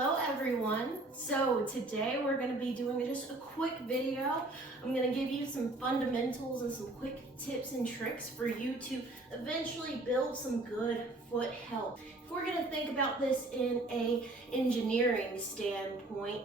Hello everyone. So today we're going to be doing just a quick video. I'm going to give you some fundamentals and some quick tips and tricks for you to eventually build some good foot health. If we're going to think about this in an engineering standpoint,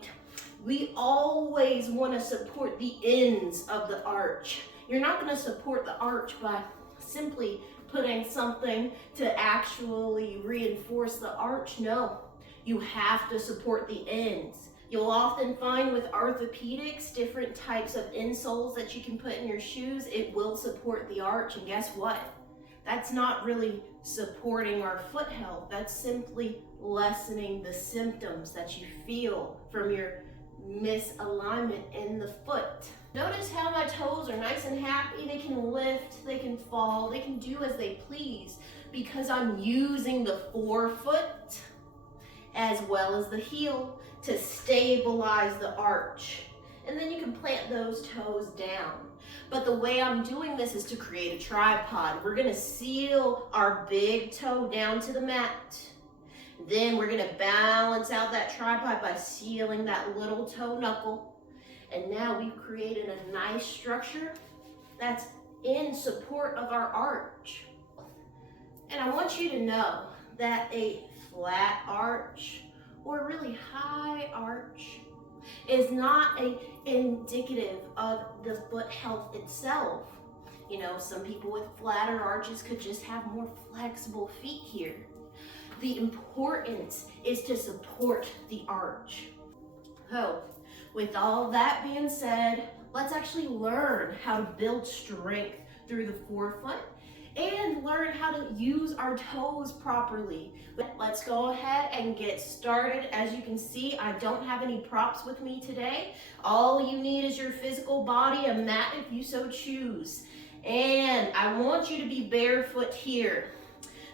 we always want to support the ends of the arch. You're not going to support the arch by simply putting something to actually reinforce the arch. No, you have to support the ends. You'll often find with orthopedics, different types of insoles that you can put in your shoes, it will support the arch, and guess what? That's not really supporting our foot health. That's simply lessening the symptoms that you feel from your misalignment in the foot. Notice how my toes are nice and happy. They can lift, they can fall, they can do as they please because I'm using the forefoot as well as the heel to stabilize the arch. And then you can plant those toes down. But the way I'm doing this is to create a tripod. We're gonna seal our big toe down to the mat. Then we're gonna balance out that tripod by sealing that little toe knuckle. And now we've created a nice structure that's in support of our arch. And I want you to know that a flat arch or really high arch is not indicative of the foot health itself. You know, some people with flatter arches could just have more flexible feet here. The importance is to support the arch. So, with all that being said, let's actually learn how to build strength through the forefoot and learn how to use our toes properly. But let's go ahead and get started. As you can see, I don't have any props with me today. All you need is your physical body, a mat if you so choose. And I want you to be barefoot here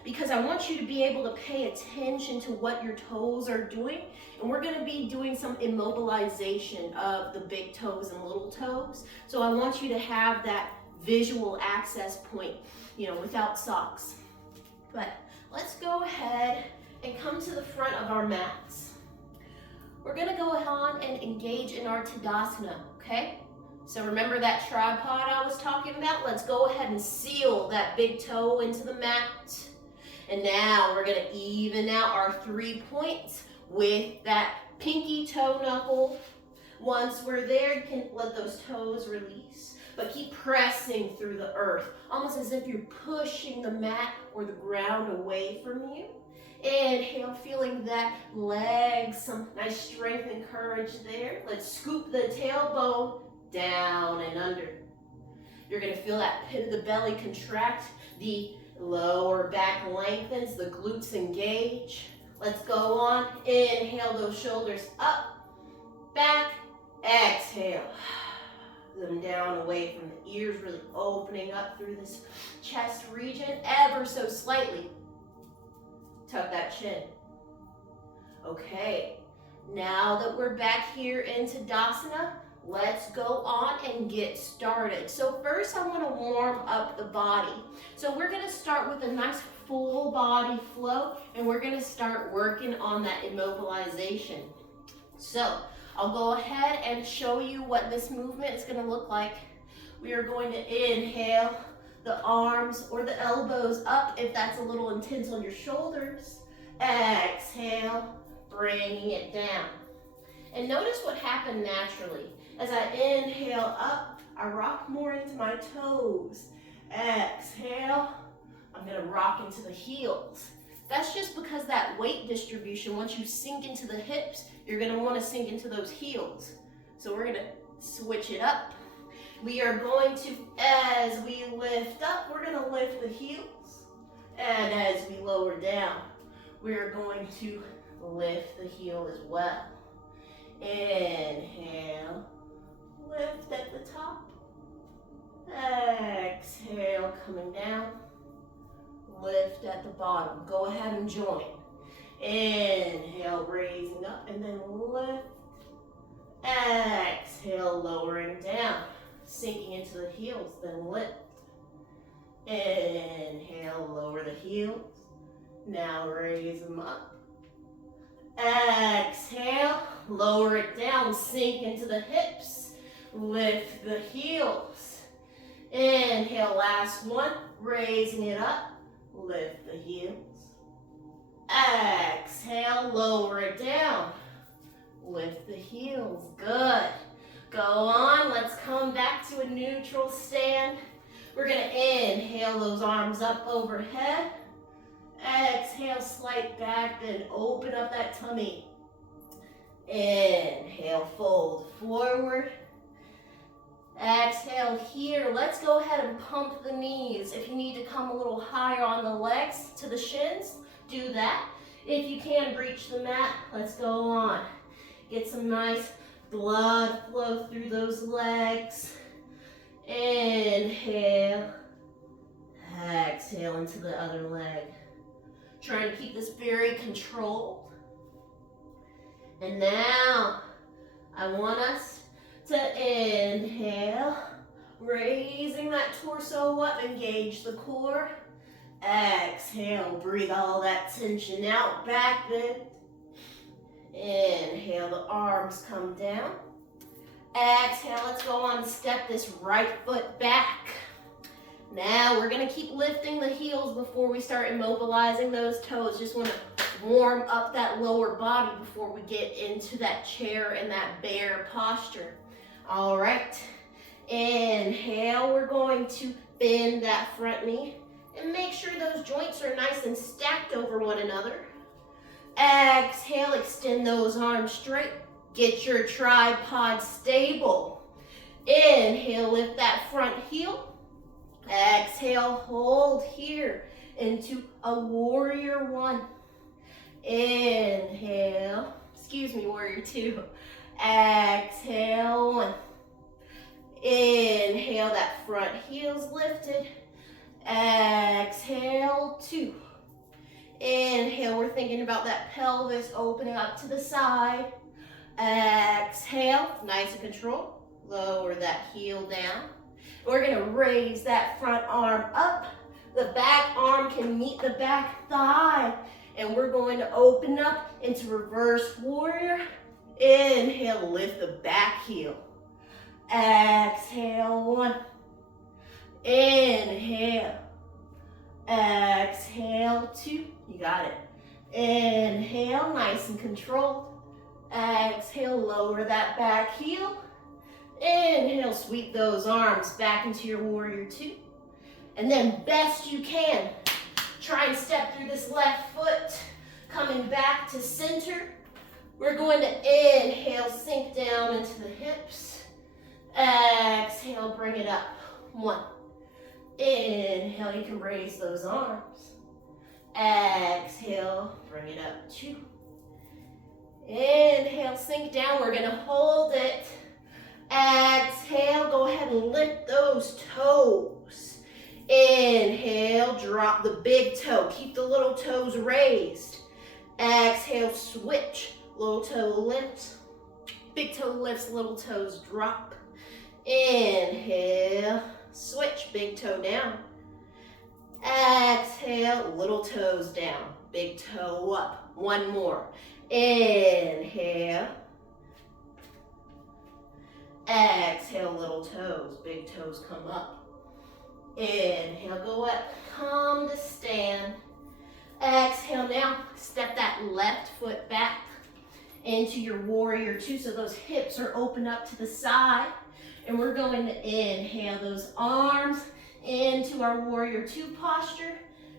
because I want you to be able to pay attention to what your toes are doing. And we're gonna be doing some immobilization of the big toes and little toes. So I want you to have that visual access point, you know, without socks. But let's go ahead and come to the front of our mats. We're gonna go on and engage in our Tadasana, okay? So remember that tripod I was talking about? Let's go ahead and seal that big toe into the mat. And now we're gonna even out our 3 points with that pinky toe knuckle. Once we're there, you can let those toes release, but keep pressing through the earth, almost as if you're pushing the mat or the ground away from you. Inhale, feeling that leg, some nice strength and courage there. Let's scoop the tailbone down and under. You're gonna feel that pit of the belly contract, the lower back lengthens, the glutes engage. Let's go on. Inhale those shoulders up, back, exhale. Them down away from the ears, really opening up through this chest region ever so slightly. Tuck that chin. Okay, now that we're back here in Tadasana, let's go on and get started. So first I want to warm up the body. So we're going to start with a nice full body flow, and we're going to start working on that immobilization. So I'll go ahead and show you what this movement is going to look like. We are going to inhale the arms or the elbows up if that's a little intense on your shoulders. Exhale, bringing it down. And notice what happened naturally. As I inhale up, I rock more into my toes. Exhale, I'm gonna rock into the heels. That's just because that weight distribution, once you sink into the hips, you're gonna wanna sink into those heels. So we're gonna switch it up. We are going to, as we lift up, we're gonna lift the heels. And as we lower down, we're going to lift the heel as well. Inhale, lift at the top. Exhale, coming down. Lift at the bottom. Go ahead and join. Inhale, raising up, and then lift. Exhale, lowering down. Sinking into the heels, then lift. Inhale, lower the heels. Now raise them up. Exhale, lower it down, sink into the hips, lift the heels. Inhale, last one, raising it up, lift the heels. Exhale, lower it down, lift the heels, good. Go on, let's come back to a neutral stand. We're gonna inhale those arms up overhead. Exhale, slight back bend, open up that tummy. Inhale, fold forward. Exhale here. Let's go ahead and pump the knees. If you need to come a little higher on the legs to the shins, do that. If you can, reach the mat. Let's go on. Get some nice blood flow through those legs. Inhale. Exhale into the other leg. Trying to keep this very controlled. And now, I want us to inhale, raising that torso up, engage the core. Exhale, breathe all that tension out, back bend. Inhale, the arms come down. Exhale, let's go on and step this right foot back. Now we're gonna keep lifting the heels before we start immobilizing those toes. Just wanna warm up that lower body before we get into that chair and that bear posture. All right, inhale, we're going to bend that front knee and make sure those joints are nice and stacked over one another. Exhale, extend those arms straight. Get your tripod stable. Inhale, lift that front heel. Exhale, hold here into a warrior one. Inhale, warrior two. Exhale, one. Inhale, that front heel's lifted. Exhale, two. Inhale, we're thinking about that pelvis opening up to the side. Exhale, nice and controlled. Lower that heel down. We're gonna raise that front arm up. The back arm can meet the back thigh. And we're going to open up into reverse warrior. Inhale, lift the back heel. Exhale, one. Inhale. Exhale, two. You got it. Inhale, nice and controlled. Exhale, lower that back heel. Inhale, sweep those arms back into your warrior two. And then best you can, try and step through this left foot, coming back to center. We're going to inhale, sink down into the hips. Exhale, bring it up. One. Inhale, you can raise those arms. Exhale, bring it up. Two. Inhale, sink down. We're gonna hold it. Exhale, go ahead and lift those toes. Inhale, drop the big toe. Keep the little toes raised. Exhale, switch. Little toe lifts. Big toe lifts, little toes drop. Inhale, switch, big toe down. Exhale, little toes down. Big toe up. One more. Inhale. Exhale, little toes. Big toes come up. Inhale, go up. Come to stand. Exhale now. Step that left foot back into your warrior two. So those hips are open up to the side. And we're going to inhale those arms into our warrior two posture.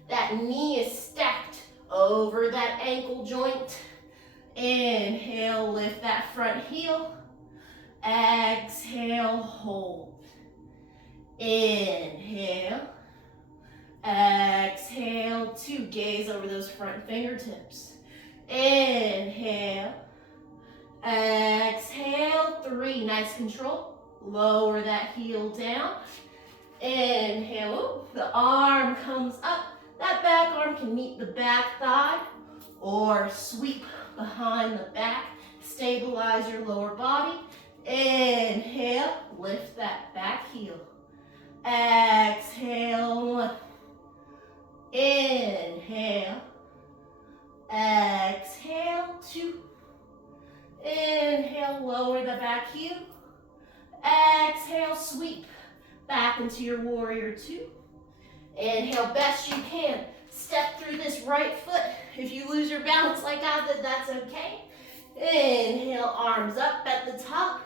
That knee is stacked over that ankle joint. Inhale, lift that front heel. Exhale, hold. Inhale. Exhale, two. Gaze over those front fingertips. Inhale. Exhale, three. Nice control. Lower that heel down. Inhale. The arm comes up. That back arm can meet the back thigh or sweep behind the back. Stabilize your lower body. Inhale, lift that back heel. Exhale, one. Inhale. Exhale, two. back into your warrior two. Inhale, best you can. Step through this right foot. If you lose your balance like I did, that's okay. Inhale, arms up at the top.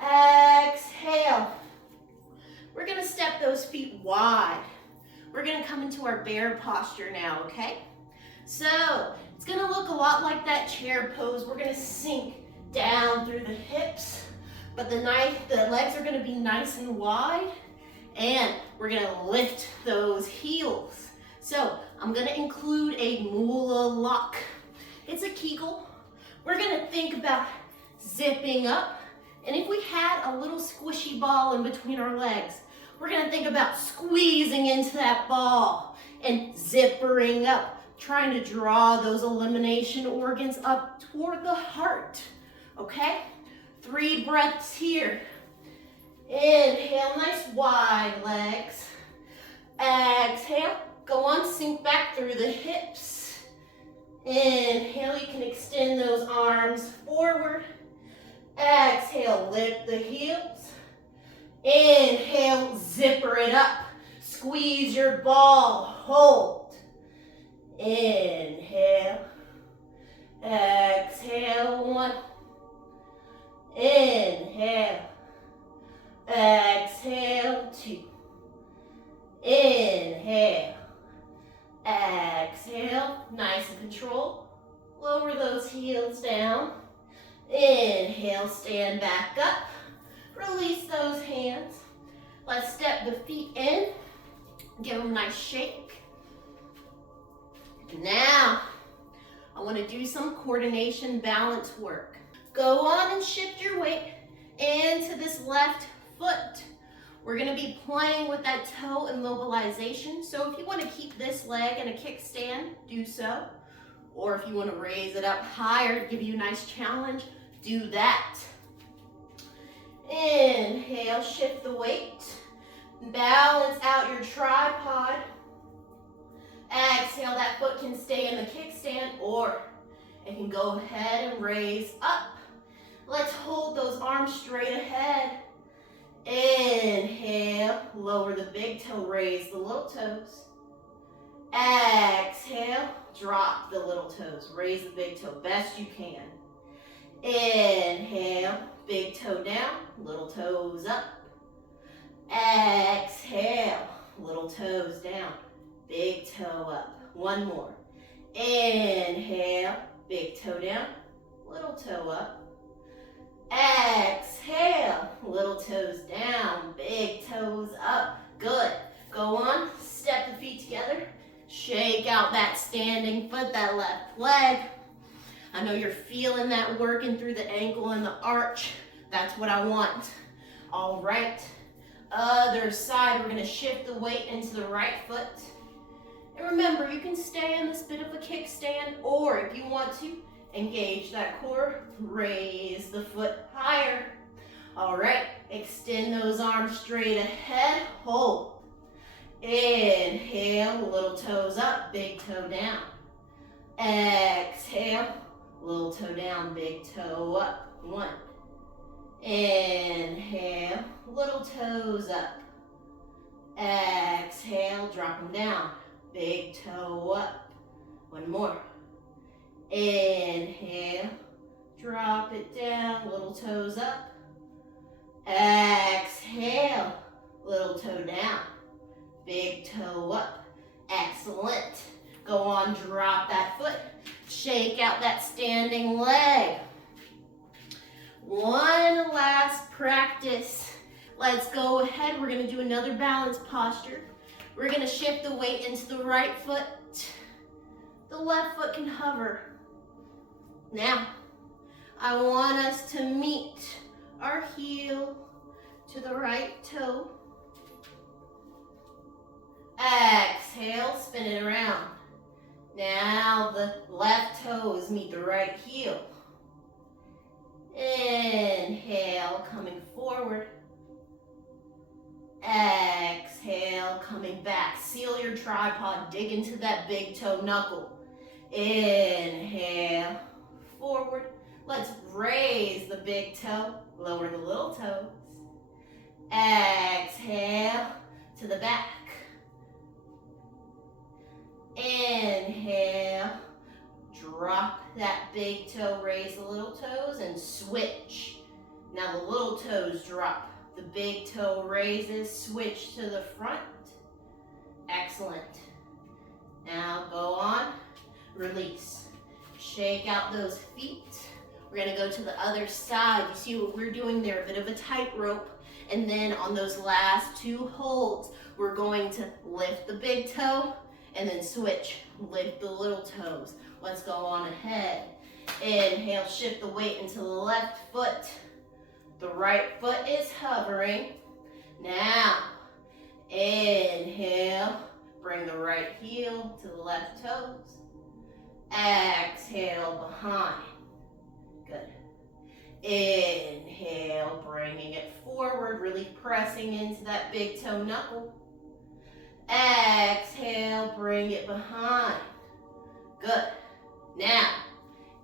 Exhale. We're gonna step those feet wide. We're gonna come into our bear posture now, okay? So, it's gonna look a lot like that chair pose. We're gonna sink down through the hips, but the legs are gonna be nice and wide, and we're gonna lift those heels. So, I'm gonna include a Mula lock. It's a Kegel. We're gonna think about zipping up, and if we had a little squishy ball in between our legs, we're gonna think about squeezing into that ball and zippering up, trying to draw those elimination organs up toward the heart, okay? 3 breaths here. Inhale, nice wide legs. Exhale, go on, sink back through the hips. Inhale, you can extend those arms forward. Exhale, lift the heels. Inhale, zipper it up. Squeeze your ball, hold. Inhale. Exhale, 1. Inhale. Exhale, 2. Inhale. Exhale, nice and controlled. Lower those heels down. Inhale, stand back up. Release those hands. Let's step the feet in. Give them a nice shake. Now, I want to do some coordination balance work. Go on and shift your weight into this left foot. We're going to be playing with that toe immobilization. So if you want to keep this leg in a kickstand, do so. Or if you want to raise it up higher, give you a nice challenge, do that. Inhale, shift the weight. Balance out your tripod. Exhale, that foot can stay in the kickstand or it can go ahead and raise up. Let's hold those arms straight ahead. Inhale, lower the big toe, raise the little toes. Exhale, drop the little toes, raise the big toe best you can. Inhale, big toe down, little toes up. Exhale, little toes down, big toe up. 1 more. Inhale, big toe down, little toe up. Exhale, little toes down, big toes up. Good. Go on, step the feet together. Shake out that standing foot, that left leg. I know you're feeling that working through the ankle and the arch. That's what I want. All right. Other side, we're gonna shift the weight into the right foot. And remember, you can stay in this bit of a kickstand, or if you want to, engage that core, raise the foot higher. All right, extend those arms straight ahead, hold. Inhale, little toes up, big toe down. Exhale, little toe down, big toe up. 1. Inhale, little toes up. Exhale, drop them down, big toe up. 1 more. Inhale, drop it down, little toes up. Exhale, little toe down, big toe up. Excellent. Go on, drop that foot. Shake out that standing leg. 1 last practice. Let's go ahead. We're going to do another balance posture. We're going to shift the weight into the right foot. The left foot can hover. Now, I want us to meet our heel to the right toe. Exhale, spin it around. Now the left toes meet the right heel. Inhale, coming forward. Exhale, coming back. Seal your tripod, dig into that big toe knuckle. Inhale, forward. Let's raise the big toe, lower the little toes. Exhale to the back. Inhale, drop that big toe, raise the little toes, and switch. Now the little toes drop. The big toe raises, switch to the front. Excellent. Now go on, release. Shake out those feet. We're gonna go to the other side. You see what we're doing there, a bit of a tightrope. And then on those last two holds, we're going to lift the big toe and then switch, lift the little toes. Let's go on ahead. Inhale, shift the weight into the left foot. The right foot is hovering. Now, inhale, bring the right heel to the left toes. Exhale, behind. Good. Inhale, bringing it forward, really pressing into that big toe knuckle. Exhale, bring it behind. Good. Now,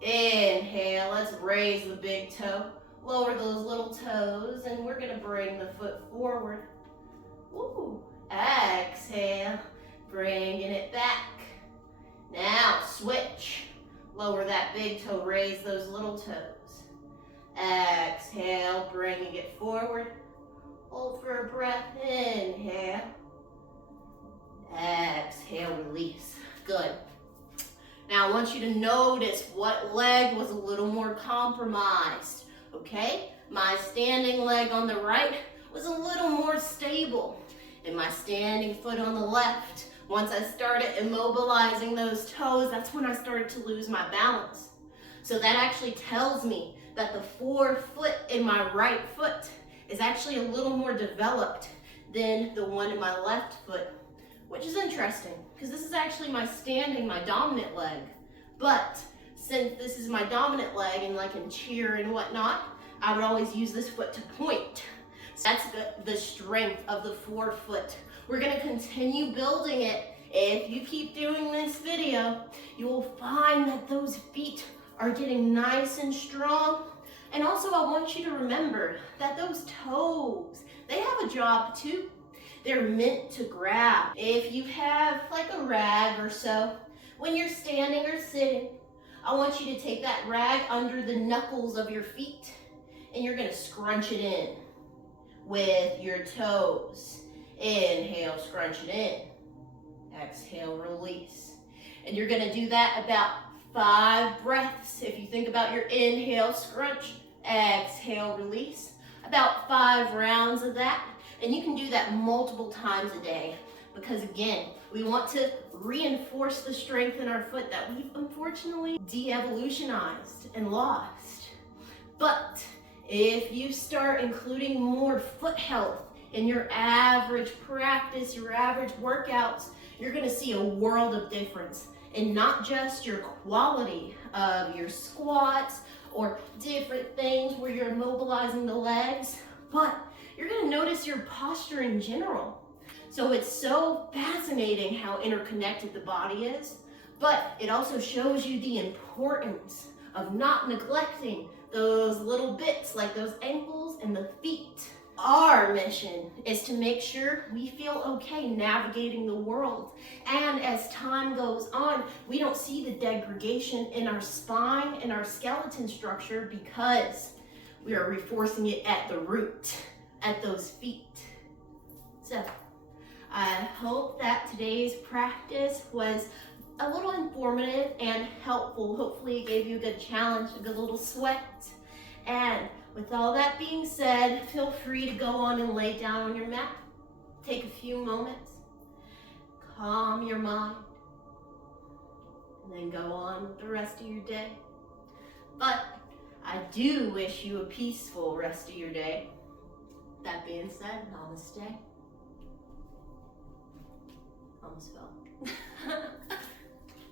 inhale, let's raise the big toe. Lower those little toes, and we're gonna bring the foot forward. Woo. Exhale, bringing it back. Now, switch. Lower that big toe, raise those little toes. Exhale, bringing it forward. Hold for a breath, inhale. Exhale, release. Good. Now I want you to notice what leg was a little more compromised, okay? My standing leg on the right was a little more stable, and my standing foot on the left, once I started immobilizing those toes, that's when I started to lose my balance. So that actually tells me that the forefoot in my right foot is actually a little more developed than the one in my left foot, which is interesting because this is actually my dominant leg. But since this is my dominant leg and like in cheer and whatnot, I would always use this foot to point. So that's the strength of the forefoot. We're gonna continue building it. If you keep doing this video, you will find that those feet are getting nice and strong. And also I want you to remember that those toes, they have a job too. They're meant to grab. If you have like a rag or so, when you're standing or sitting, I want you to take that rag under the knuckles of your feet and you're gonna scrunch it in with your toes. Inhale, scrunch it in. Exhale, release. And you're gonna do that about 5 breaths. If you think about your inhale, scrunch, exhale, release. About 5 rounds of that. And you can do that multiple times a day because again, we want to reinforce the strength in our foot that we've unfortunately de-evolutionized and lost. But if you start including more foot health in your average practice, your average workouts, you're gonna see a world of difference in not just your quality of your squats or different things where you're immobilizing the legs, but you're gonna notice your posture in general. So it's so fascinating how interconnected the body is, but it also shows you the importance of not neglecting those little bits like those ankles and the feet. Our mission is to make sure we feel okay navigating the world. And as time goes on, we don't see the degradation in our spine and our skeleton structure because we are reinforcing it at the root, at those feet. So I hope that today's practice was a little informative and helpful. Hopefully it gave you a good challenge, a good little sweat. And with all that being said, feel free to go on and lay down on your mat. Take a few moments, calm your mind, and then go on with the rest of your day. But I do wish you a peaceful rest of your day. That being said, namaste. Almost fell.